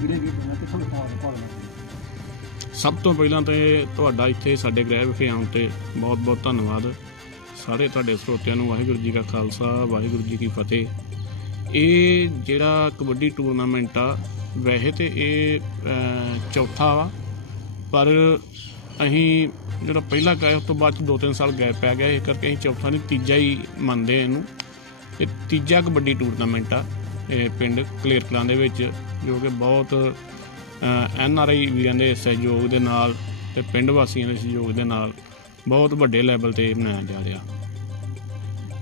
ਜਿਹੜੇ ਵੀ ਤੁਸੀਂ ਕਿੱਥੋਂ ਲਿਖਾ ਪਾਉਣਾ ਸਭ ਤੋਂ ਪਹਿਲਾਂ ਤੇ ਤੁਹਾਡਾ ਇੱਥੇ ਸਾਡੇ ਗ੍ਰਹਿ ਵਿਖੇ ਆਉਣ ਤੇ ਬਹੁਤ-ਬਹੁਤ ਧੰਨਵਾਦ। ਸਾਰੇ ਤੁਹਾਡੇ ਸਰੋਤਿਆਂ ਨੂੰ ਵਾਹਿਗੁਰੂ ਜੀ ਕਾ ਖਾਲਸਾ ਵਾਹਿਗੁਰੂ ਜੀ ਕੀ ਫਤਿਹ। ਇਹ ਜਿਹੜਾ ਕਬੱਡੀ ਟੂਰਨਾਮੈਂਟ ਆ ਵੈਸੇ ਤੇ ਇਹ ਅਹ, ਚੌਥਾ ਵਾ ਪਰ ਅਸੀਂ ਜਿਹੜਾ ਪਹਿਲਾ ਗਏ ਉਸ ਤੋਂ ਬਾਅਦ 'ਚ ਦੋ ਤਿੰਨ ਸਾਲ ਗੈਪ ਪੈ ਗਿਆ ਇਸ ਕਰਕੇ ਅਸੀਂ ਚੌਥਾ ਨਹੀਂ ਤੀਜਾ ਹੀ ਮੰਨਦੇ ਆ ਇਹਨੂੰ। ਇਹ ਤੀਜਾ ਕਬੱਡੀ ਟੂਰਨਾਮੈਂਟ ਆ। ਇਹ ਪਿੰਡ ਕਲੇਰ ਕਲਾਂ ਦੇ ਵਿੱਚ, ਜੋ ਕਿ ਬਹੁਤ ਐਨ ਆਰ ਆਈ ਵੀਰਾਂ ਦੇ ਸਹਿਯੋਗ ਦੇ ਨਾਲ ਤੇ ਪਿੰਡ ਵਾਸੀਆਂ ਦੇ ਸਹਿਯੋਗ ਦੇ ਨਾਲ ਬਹੁਤ ਵੱਡੇ ਲੈਵਲ ਤੇ ਮਨਾਇਆ ਜਾ ਰਿਹਾ।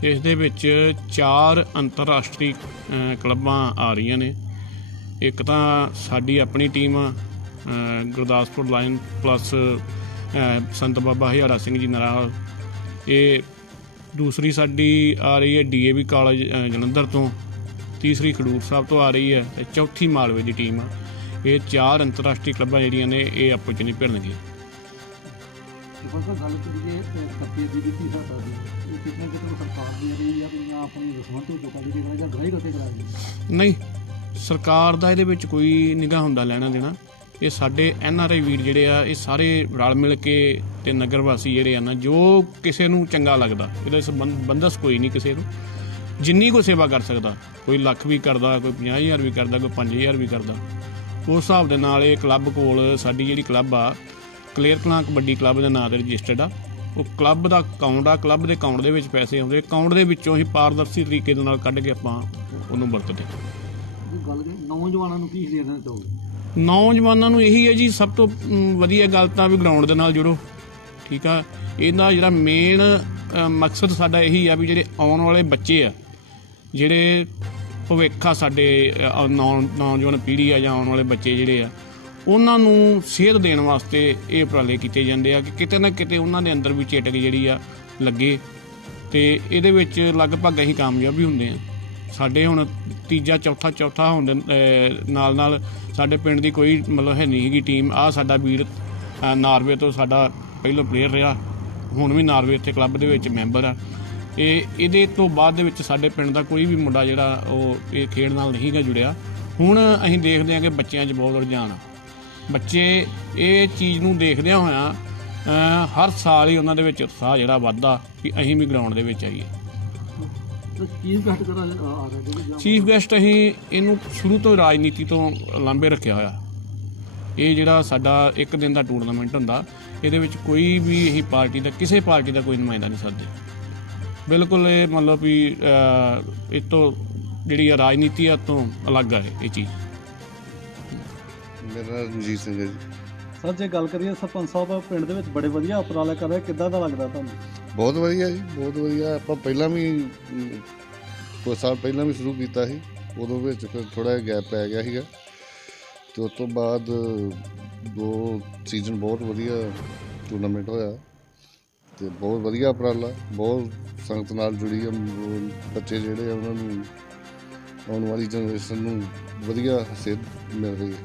ਇਸ ਦੇ ਵਿੱਚ ਚਾਰ ਅੰਤਰਰਾਸ਼ਟਰੀ ਕਲੱਬਾਂ ਆ ਰਹੀਆਂ ਨੇ। ਇੱਕ ਤਾਂ ਸਾਡੀ ਆਪਣੀ ਟੀਮ ਆ ਗੁਰਦਾਸਪੁਰ ਲਾਇਨ ਪਲੱਸ ਸੰਤ ਬਾਬਾ ਹਜ਼ਾਰਾ ਸਿੰਘ ਜੀ ਨਰਾਲ ਇਹ ਦੂਸਰੀ ਸਾਡੀ ਆ ਰਹੀ ਹੈ ਡੀਏਵੀ ਕਾਲਜ ਜਲੰਧਰ ਤੋਂ। ਤੀਸਰੀ ਖਡੂਰ ਸਾਹਿਬ ਤੋਂ ਆ ਰਹੀ ਹੈ ਤੇ ਚੌਥੀ ਮਾਲਵੇ ਦੀ ਟੀਮ ਆ। ਇਹ ਚਾਰ ਅੰਤਰਰਾਸ਼ਟਰੀ ਕਲੱਬਾਂ ਜਿਹੜੀਆਂ ਨੇ ਇਹ ਆਪੋ ਚ ਨਹੀਂ ਭਿੜਨਗੀਆਂ। ਪਰ ਸਰ ਗੱਲ ਕਰੀਏ ਕੱਪੀ ਦੀ ਦਿੱਤੀ ਸਾਡਾ ਦੀ ਇਹ ਕਿਤਨੇ ਕਿਤਨੇ ਸਰਕਾਰ ਦੀ ਰਹੀ ਆ ਕਿ ਆਪਣੀ ਰਿਸਪੌਂਸ ਤੋਂ ਚੁੱਕਾ ਜਿਹੜੀ ਕਰਾ ਜਾਂ ਗ੍ਰਾਈ ਰੋਤੇ ਕਰਾ ਦੀ ਨਹੀਂ ਸਰਕਾਰ ਦਾ ਇਹਦੇ ਵਿੱਚ ਕੋਈ ਨਿਗਾਹ ਹੁੰਦਾ ਲੈਣਾ ਦੇਣਾ। ਇਹ ਸਾਡੇ ਐਨ ਆਰ ਆਈ ਵੀਰ ਜਿਹੜੇ ਆ ਇਹ ਸਾਰੇ ਰਲ ਮਿਲ ਕੇ ਤੇ ਨਗਰ ਵਾਸੀ ਜਿਹੜੇ ਆ ਨਾ ਜੋ ਕਿਸੇ ਨੂੰ ਚੰਗਾ ਲੱਗਦਾ ਇਹਦਾ ਸੰਬੰਧ ਬੰਦਸ ਕੋਈ ਨਹੀਂ ਕਿਸੇ ਨੂੰ। ਜਿੰਨੀ ਕੋ ਸੇਵਾ ਕਰ ਸਕਦਾ ਕੋਈ ਲੱਖ ਵੀ ਕਰਦਾ ਕੋਈ 50000 ਵੀ ਕਰਦਾ ਕੋਈ 5000 ਵੀ ਕਰਦਾ। ਉਸ ਹਿਸਾਬ ਦੇ ਨਾਲ ਇਹ ਕਲੱਬ ਕੋਲ ਸਾਡੀ ਜਿਹੜੀ ਕਲੱਬ ਆ ਕਲੀਅਰ ਕਲਾਂ ਕਬੱਡੀ ਕਲੱਬ ਦੇ ਨਾਂ ਤੇ ਰਜਿਸਟਰਡ ਆ। ਉਹ ਕਲੱਬ ਦਾ ਅਕਾਊਂਟ ਆ ਕਲੱਬ ਦੇ ਅਕਾਊਂਟ ਦੇ ਵਿੱਚ ਪੈਸੇ ਆਉਂਦੇ ਅਕਾਊਂਟ ਦੇ ਵਿੱਚੋਂ ਹੀ ਪਾਰਦਰਸ਼ੀ ਤਰੀਕੇ ਦੇ ਨਾਲ ਕੱਢ ਕੇ ਆਪਾਂ ਉਹਨੂੰ ਵਰਤਦੇ ਗੱਲ ਕਿ ਨੌਜਵਾਨਾਂ ਨੂੰ ਕੀ ਦੇਣਾ ਚਾਹੋਗੇ? ਨੌਜਵਾਨਾਂ ਨੂੰ ਇਹੀ ਹੈ ਜੀ ਸਭ ਤੋਂ ਵਧੀਆ ਗੱਲ ਤਾਂ ਵੀ ਗਰਾਊਂਡ ਦੇ ਨਾਲ ਜੁੜੋ ਠੀਕ ਆ? ਇਹਦਾ ਜਿਹੜਾ ਮੇਨ ਮਕਸਦ ਸਾਡਾ ਇਹੀ ਆ ਵੀ ਜਿਹੜੇ ਆਉਣ ਵਾਲੇ ਬੱਚੇ ਆ ਜਿਹੜੇ ਭਵਿੱਖ ਆ ਸਾਡੇ ਨੌ- ਨੌਜਵਾਨ ਪੀੜ੍ਹੀ ਆ ਜਾਂ ਆਉਣ ਵਾਲੇ ਬੱਚੇ ਜਿਹੜੇ ਆ, ਉਹਨਾਂ ਨੂੰ ਸੇਧ ਦੇਣ ਵਾਸਤੇ ਇਹ ਉਪਰਾਲੇ ਕੀਤੇ ਜਾਂਦੇ ਆ ਕਿ ਕਿਤੇ ਨਾ ਕਿਤੇ ਉਹਨਾਂ ਦੇ ਅੰਦਰ ਵੀ ਚੇਟਕ ਜਿਹੜੀ ਆ ਲੱਗੇ ਤੇ ਇਹਦੇ ਵਿੱਚ ਲਗਭਗ ਅਸੀਂ ਕਾਮਯਾਬ ਵੀ ਹੁੰਦੇ ਆ। ਸਾਡੇ ਹੁਣ ਤੀਜਾ, ਚੌਥਾ ਚੌਥਾ ਹੋਣ ਦੇ ਨਾਲ ਨਾਲ ਸਾਡੇ ਪਿੰਡ ਦੀ ਕੋਈ ਮਤਲਬ ਹੈ ਨਹੀਂ ਹੈਗੀ ਟੀਮ। ਆ ਸਾਡਾ ਵੀਰ ਨਾਰਵੇ ਤੋਂ ਸਾਡਾ ਪਹਿਲਾ ਪਲੇਅਰ ਰਿਹਾ। ਹੁਣ ਵੀ ਨਾਰਵੇ ਇੱਥੇ ਕਲੱਬ ਦੇ ਵਿੱਚ ਮੈਂਬਰ ਆ। ਇਹ ਇਹਦੇ ਤੋਂ ਬਾਅਦ ਦੇ ਵਿੱਚ ਸਾਡੇ ਪਿੰਡ ਦਾ ਕੋਈ ਵੀ ਮੁੰਡਾ ਜਿਹੜਾ ਉਹ ਇਹ ਖੇਡ ਨਾਲ ਨਹੀਂ ਗਾ ਜੁੜਿਆ। ਹੁਣ ਅਸੀਂ ਦੇਖਦੇ ਹਾਂ ਕਿ ਬੱਚਿਆਂ 'ਚ ਬਹੁਤ ਰੁਝਾਨ ਆ। ਬੱਚੇ ਇਹ ਚੀਜ਼ ਨੂੰ ਦੇਖਦਿਆਂ ਹੋਇਆਂ ਹਰ ਸਾਲ ਹੀ ਉਹਨਾਂ ਦੇ ਵਿੱਚ ਉਤਸ਼ਾਹ ਜਿਹੜਾ ਵੱਧਦਾ ਕਿ ਅਸੀਂ ਵੀ ਗਰਾਊਂਡ ਦੇ ਵਿੱਚ ਆਈਏ। ਕਰਾ ਆ ਰਿਹਾ ਚੀਫ ਗੈਸਟ ਅਸੀਂ ਇਹਨੂੰ ਸ਼ੁਰੂ ਤੋਂ ਰਾਜਨੀਤੀ ਤੋਂ ਲਾਂਬੇ ਰੱਖਿਆ ਹੋਇਆ। ਇਹ ਜਿਹੜਾ ਸਾਡਾ ਇੱਕ ਦਿਨ ਦਾ ਟੂਰਨਾਮੈਂਟ ਹੁੰਦਾ ਇਹਦੇ ਵਿੱਚ ਕੋਈ ਵੀ ਇਹੀ ਪਾਰਟੀ ਦਾ ਕਿਸੇ ਪਾਰਟੀ ਦਾ ਕੋਈ ਨੁਮਾਇੰਦਾ ਨਹੀਂ ਸਕਦੇ ਬਿਲਕੁਲ ਇਹ ਮਤਲਬ ਵੀ ਇਹ ਤੋਂ ਜਿਹੜੀ ਆ ਰਾਜਨੀਤੀ ਆ ਤੋਂ ਅਲੱਗ ਆ ਇਹ ਚੀਜ਼। ਮੇਰਾ ਨਾਮ ਰਣਜੀਤ ਸਿੰਘ ਹੈ ਜੀ। ਸਰ ਜੇ ਗੱਲ ਕਰੀਏ ਸਰਪੰਚ ਸਾਹਿਬ ਪਿੰਡ ਦੇ ਵਿੱਚ ਬੜੇ ਵਧੀਆ ਉਪਰਾਲੇ ਕਰ ਰਹੇ ਕਿੱਦਾਂ ਦਾ ਲੱਗਦਾ ਤੁਹਾਨੂੰ? ਬਹੁਤ ਵਧੀਆ ਜੀ ਬਹੁਤ ਵਧੀਆ। ਆਪਾਂ ਪਹਿਲਾਂ ਵੀ ਕੁਝ ਸਾਲ ਪਹਿਲਾਂ ਵੀ ਸ਼ੁਰੂ ਕੀਤਾ ਸੀ ਉਦੋਂ ਵਿੱਚ ਫਿਰ ਥੋੜਾ ਜਿਹਾ ਗੈਪ ਪੈ ਗਿਆ ਸੀਗਾ। ਤੇ ਉਸ ਤੋਂ ਬਾਅਦ ਦੋ ਸੀਜ਼ਨ ਬਹੁਤ ਵਧੀਆ ਟੂਰਨਾਮੈਂਟ ਹੋਇਆ। ਤੇ ਬਹੁਤ ਵਧੀਆ ਉਪਰਾਲਾ, ਬਹੁਤ ਸੰਗਤ ਨਾਲ ਜੁੜੀ ਆ ਮ- ਬੱਚੇ ਜਿਹੜੇ ਆ, ਉਹਨਾਂ ਨੂੰ ਆਉਣ ਵਾਲੀ ਜਨਰੇਸ਼ਨ ਨੂੰ ਵਧੀਆ ਸੇਧ ਮਿਲ ਰਹੀ ਹੈ।